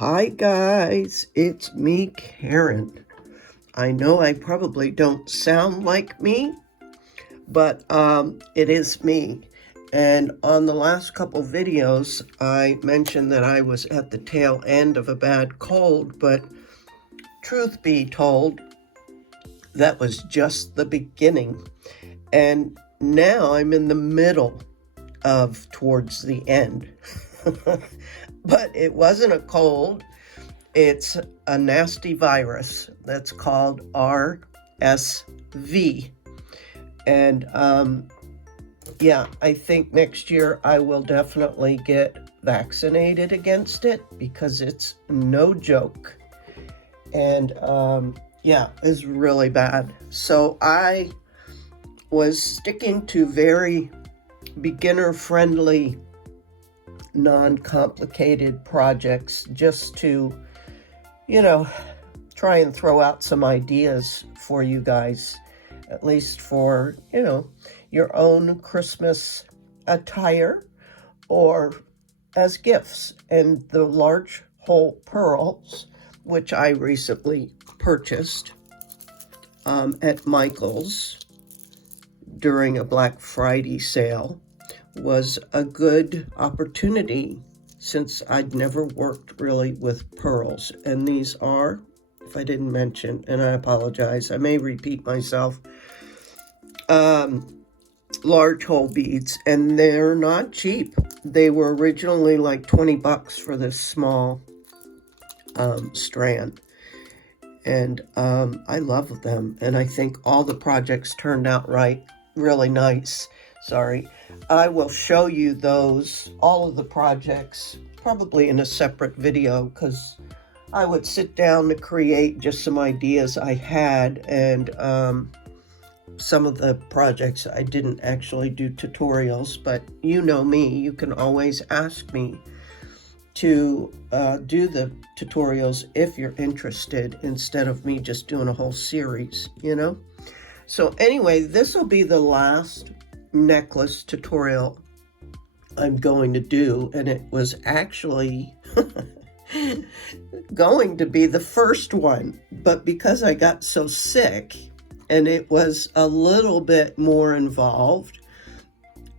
Hi guys, it's me, Karen. I know I probably don't sound like me, but it is me. And on the last couple videos, I mentioned that I was at the tail end of a bad cold, but truth be told, that was just the beginning. And now I'm in the middle of towards the end. But it wasn't a cold. It's a nasty virus that's called RSV. And yeah, I think next year I will definitely get vaccinated against it because it's no joke. And yeah, it's really bad. So I was sticking to very beginner-friendly, non-complicated projects just to, try and throw out some ideas for you guys, at least for, your own Christmas attire or as gifts. And the large hole pearls, which I recently purchased at Michael's during a Black Friday sale, was a good opportunity since I'd never worked really with pearls. And these are, if I didn't mention, and I apologize, I may repeat myself, large hole beads, and they're not cheap. They were originally like 20 bucks for this small strand. And I love them, and I think all the projects turned out really nice. Sorry. I will show you all of the projects, probably in a separate video, because I would sit down to create just some ideas I had, and some of the projects I didn't actually do tutorials, but you know me, you can always ask me to do the tutorials if you're interested, instead of me just doing a whole series, So anyway, this will be the last necklace tutorial I'm going to do, and it was actually going to be the first one, but because I got so sick and it was a little bit more involved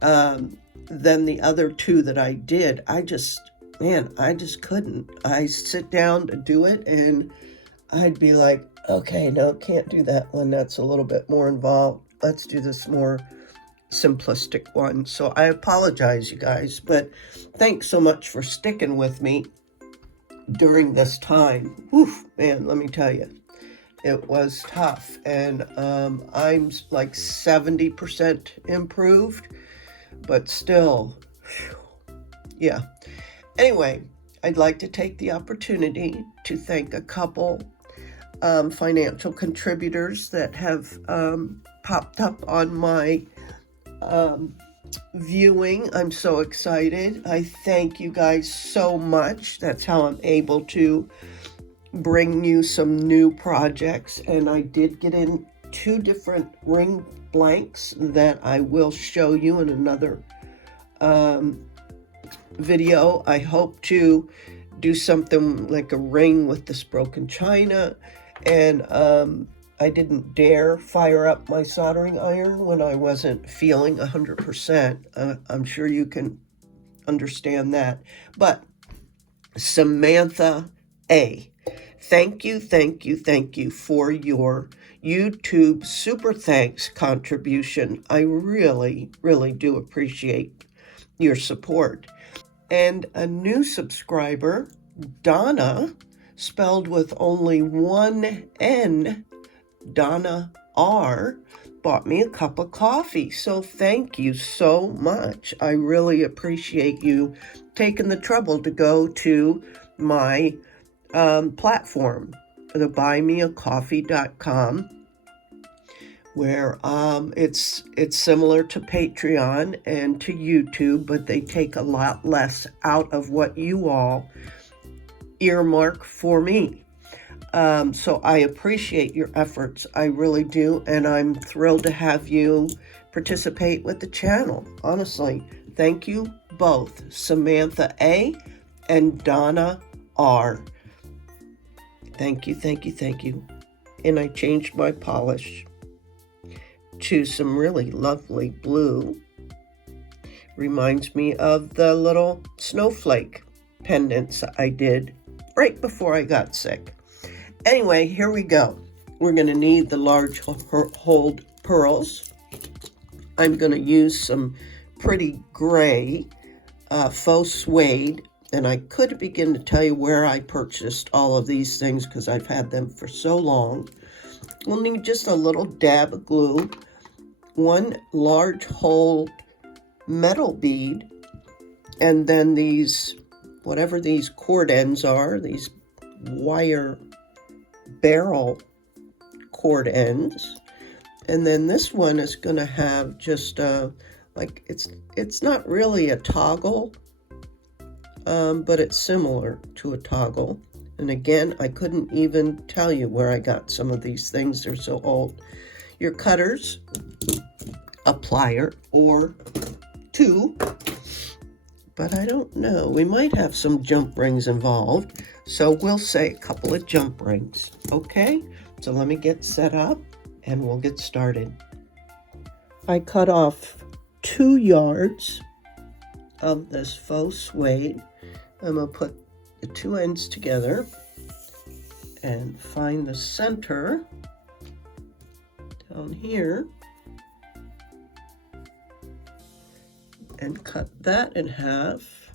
than the other two that I did, I just couldn't. I sit down to do it and I'd be like, okay, no, can't do that one. That's a little bit more involved. Let's do this more simplistic one. So I apologize, you guys, but thanks so much for sticking with me during this time. Whew, man, let me tell you, it was tough. And I'm like 70% improved, but still, yeah. Anyway, I'd like to take the opportunity to thank a couple financial contributors that have popped up on my viewing. I'm so excited. I thank you guys so much. That's how I'm able to bring you some new projects. And I did get in 2 different ring blanks that I will show you in another video. I hope to do something like a ring with this broken china, and I didn't dare fire up my soldering iron when I wasn't feeling 100%. I'm sure you can understand that. But Samantha A., thank you for your YouTube super thanks contribution. I really do appreciate your support. And a new subscriber, Donna, spelled with only one N, Donna R, bought me a cup of coffee. So thank you so much. I really appreciate you taking the trouble to go to my platform, the buymeacoffee.com, where it's similar to Patreon and to YouTube, but they take a lot less out of what you all earmark for me. So I appreciate your efforts. I really do. And I'm thrilled to have you participate with the channel. Honestly, thank you both, Samantha A. and Donna are. Thank you, thank you, thank you. And I changed my polish to some really lovely blue. Reminds me of the little snowflake pendants I did right before I got sick. Anyway, here we go. We're going to need the large holed pearls. I'm going to use some pretty gray faux suede, and I could begin to tell you where I purchased all of these things because I've had them for so long. We'll need just a little dab of glue, one large hole metal bead, and then these, whatever these cord ends are, these wire barrel cord ends. And then this one is going to have just like it's not really a toggle, but it's similar to a toggle. And again, I couldn't even tell you where I got some of these things. They're so old. Your cutters, a plier or two, but I don't know. We might have some jump rings involved. So we'll say a couple of jump rings. Okay, so let me get set up and we'll get started. I cut off 2 yards of this faux suede. I'm going to put the 2 ends together and find the center down here and cut that in half.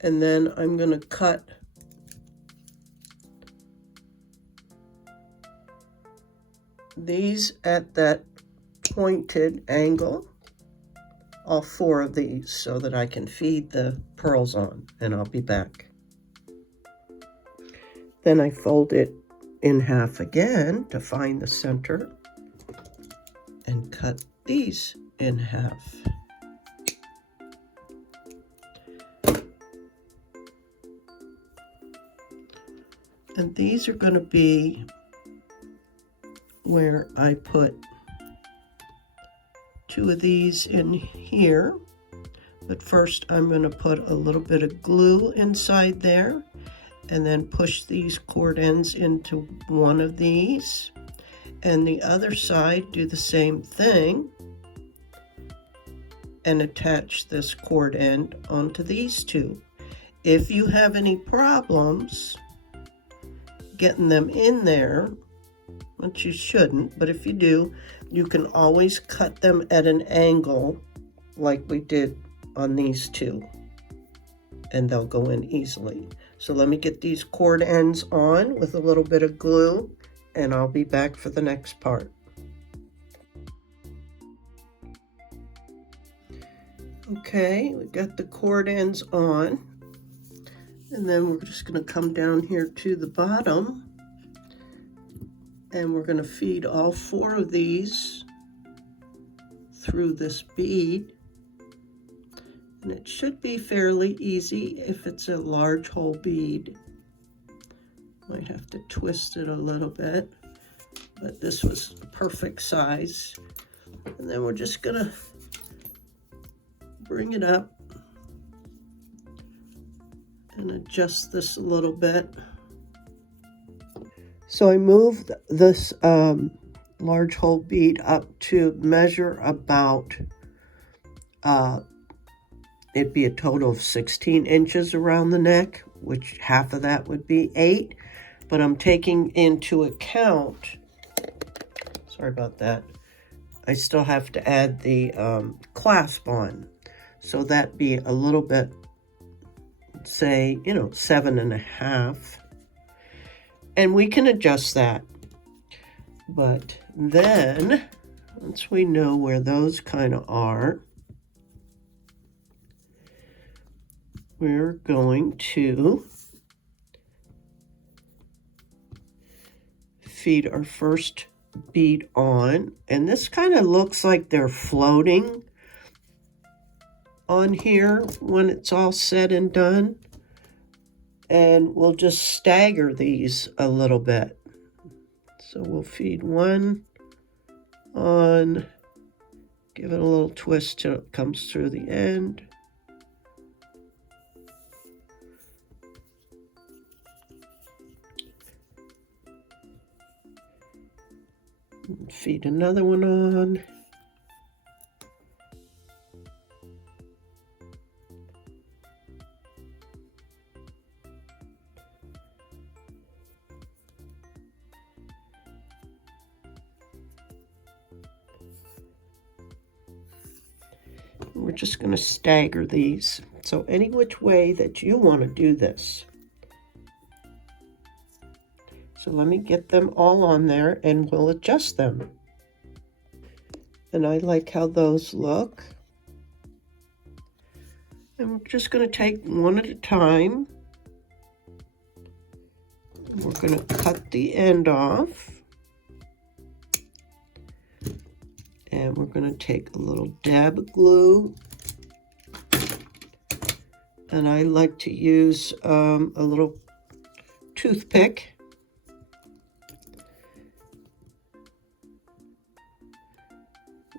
And then I'm going to cut these at that pointed angle, all 4 of these, so that I can feed the pearls on, and I'll be back. Then I fold it in half again to find the center and cut these in half. And these are going to be where I put 2 of these in here. But first I'm going to put a little bit of glue inside there and then push these cord ends into one of these. And the other side, do the same thing and attach this cord end onto these 2. If you have any problems getting them in there, which you shouldn't, but if you do, you can always cut them at an angle like we did on these 2, and they'll go in easily. So let me get these cord ends on with a little bit of glue, and I'll be back for the next part. Okay, we got the cord ends on, and then we're just going to come down here to the bottom, and we're going to feed all 4 of these through this bead. And it should be fairly easy if it's a large hole bead. Might have to twist it a little bit, but this was the perfect size. And then we're just going to bring it up and adjust this a little bit. So I moved this large hole bead up to measure about, it'd be a total of 16 inches around the neck, which half of that would be 8. But I'm taking into account, sorry about that, I still have to add the clasp on. So that'd be a little bit, say, 7.5. And we can adjust that. But then, once we know where those kind of are, we're going to feed our first bead on. And this kind of looks like they're floating on here when it's all said and done. And we'll just stagger these a little bit. So we'll feed one on, give it a little twist till it comes through the end. feed another one on. We're just going to stagger these. So any which way that you want to do this. So let me get them all on there and we'll adjust them. And I like how those look. And we're just going to take one at a time. We're going to cut the end off. And we're going to take a little dab of glue. And I like to use a little toothpick.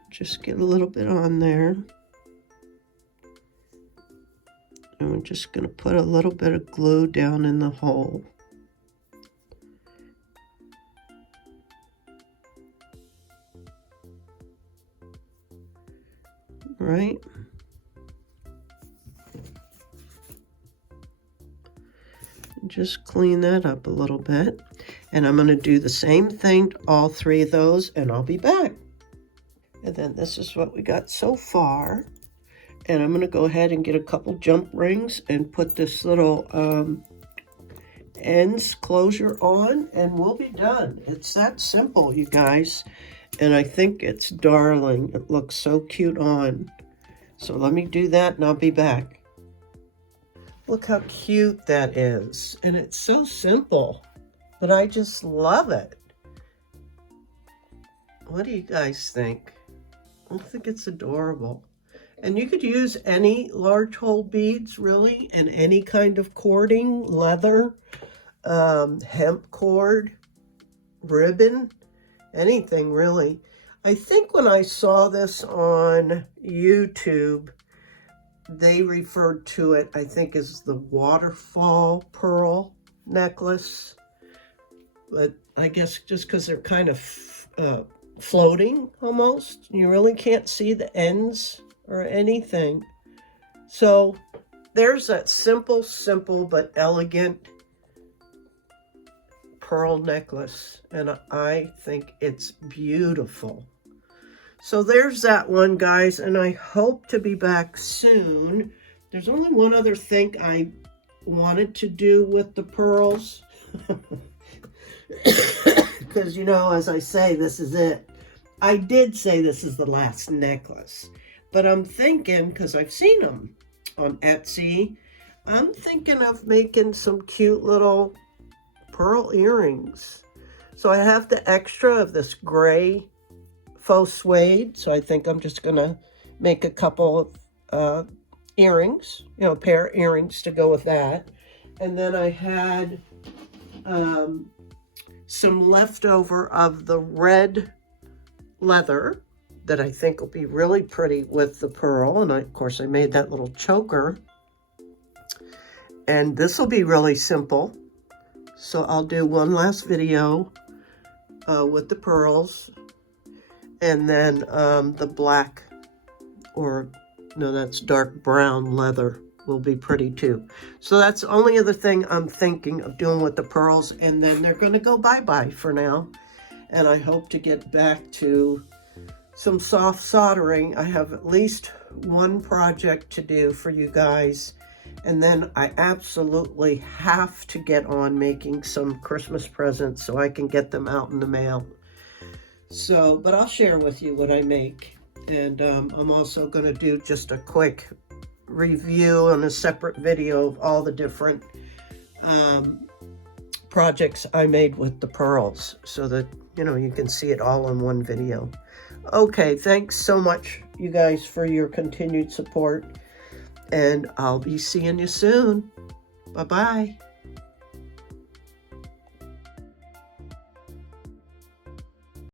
Just get a little bit on there. And we're just going to put a little bit of glue down in the hole. Right? Just clean that up a little bit. And I'm going to do the same thing to all three of those, and I'll be back. And then this is what we got so far. And I'm going to go ahead and get a couple jump rings and put this little ends closure on, and we'll be done. It's that simple, you guys. And I think it's darling. It looks so cute on. So let me do that and I'll be back. Look how cute that is. And it's so simple, but I just love it. What do you guys think? I think it's adorable. And you could use any large hole beads, really, and any kind of cording, leather, hemp cord, ribbon, anything really. I think when I saw this on YouTube, they referred to it, I think, as the waterfall pearl necklace. But I guess just because they're kind of floating almost, you really can't see the ends or anything. So there's that simple but elegant pearl necklace, and I think it's beautiful. So there's that one, guys, and I hope to be back soon. There's only one other thing I wanted to do with the pearls. Because, you know, as I say, this is it. I did say this is the last necklace. But I'm thinking, because I've seen them on Etsy, I'm thinking of making some cute little pearl earrings. So I have the extra of this gray faux suede. So I think I'm just going to make a couple of earrings, you know, a pair of earrings to go with that. And then I had some leftover of the red leather that I think will be really pretty with the pearl. And of course, I made that little choker. And this will be really simple. So I'll do one last video with the pearls. And then the black, or no, that's dark brown leather will be pretty too. So that's the only other thing I'm thinking of doing with the pearls. And then they're going to go bye-bye for now. And I hope to get back to some soft soldering. I have at least one project to do for you guys. And then I absolutely have to get on making some Christmas presents so I can get them out in the mail. So, but I'll share with you what I make. And I'm also going to do just a quick review on a separate video of all the different projects I made with the pearls, so that, you know, you can see it all in one video. Okay, thanks so much, you guys, for your continued support. And I'll be seeing you soon. Bye-bye.